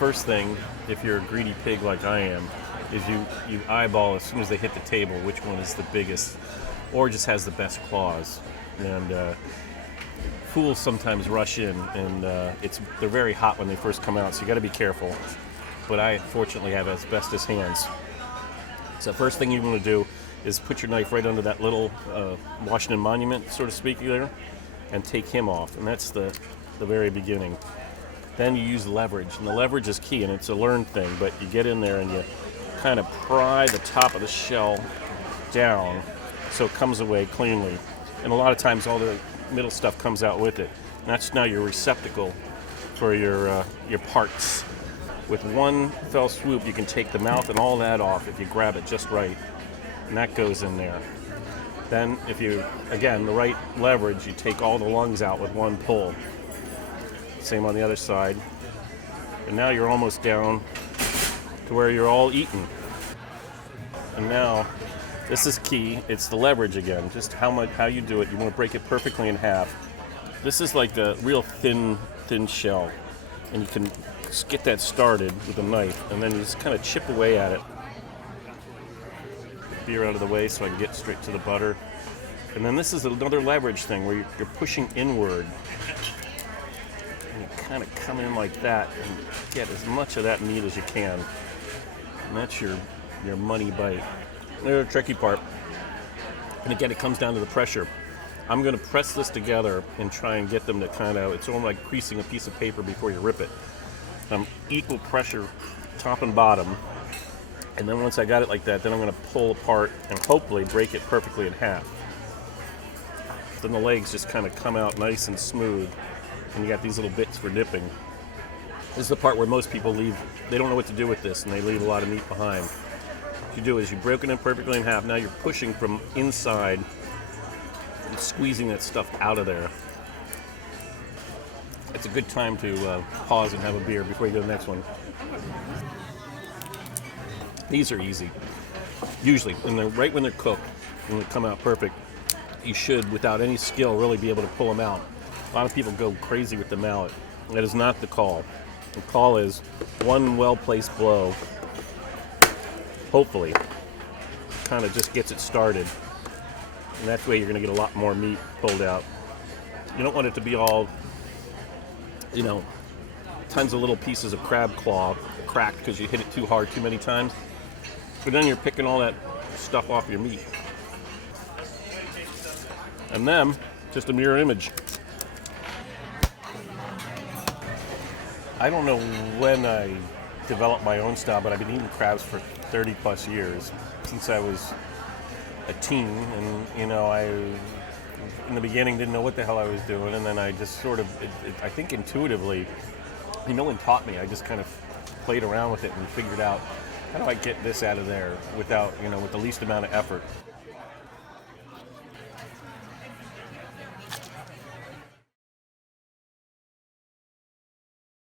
first thing, if you're a greedy pig like I am, is you eyeball as soon as they hit the table which one is the biggest or just has the best claws. And fools sometimes rush in, and they're very hot when they first come out, so you got to be careful. But I fortunately have asbestos hands. So the first thing you want to do is put your knife right under that little Washington Monument, so to speak, there, and take him off. And that's the very beginning. Then you use leverage, and the leverage is key, and it's a learned thing, but you get in there and you kind of pry the top of the shell down so it comes away cleanly. And a lot of times all the middle stuff comes out with it. And that's now your receptacle for your parts. With one fell swoop, you can take the mouth and all that off if you grab it just right. And that goes in there. Then if you, again, the right leverage, you take all the lungs out with one pull. Same on the other side. And now you're almost down to where you're all eaten. And now, this is key. It's the leverage again. Just how you do it. You want to break it perfectly in half. This is like the real thin shell. And you can just get that started with a knife, and then you just kind of chip away at it. Beer out of the way so I can get straight to the butter. And then this is another leverage thing where you're pushing inward. And you kind of come in like that and get as much of that meat as you can. And that's your money bite. The tricky part. And again, it comes down to the pressure. I'm going to press this together and try and get them to kind of, it's almost like creasing a piece of paper before you rip it. Equal pressure, top and bottom. And then once I got it like that, then I'm going to pull apart and hopefully break it perfectly in half. Then the legs just kind of come out nice and smooth. And you got these little bits for dipping. This is the part where most people leave, they don't know what to do with this, and they leave a lot of meat behind. What you do is you've broken it perfectly in half. Now you're pushing from inside and squeezing that stuff out of there. It's a good time to pause and have a beer before you go to the next one. These are easy. Usually, right when they're cooked, when they come out perfect, you should, without any skill, really be able to pull them out. A lot of people go crazy with the mallet. That is not the call. The call is one well-placed blow, hopefully, kind of just gets it started. And that way you're going to get a lot more meat pulled out. You don't want it to be all, tons of little pieces of crab claw cracked because you hit it too hard too many times. But then you're picking all that stuff off your meat. And then, just a mirror image. I don't know when I developed my own style, but I've been eating crabs for 30 plus years, since I was a teen. And, I, in the beginning, didn't know what the hell I was doing. And then I just sort of, I think intuitively, no one taught me. I just kind of played around with it and figured out, how do I get this out of there without, with the least amount of effort?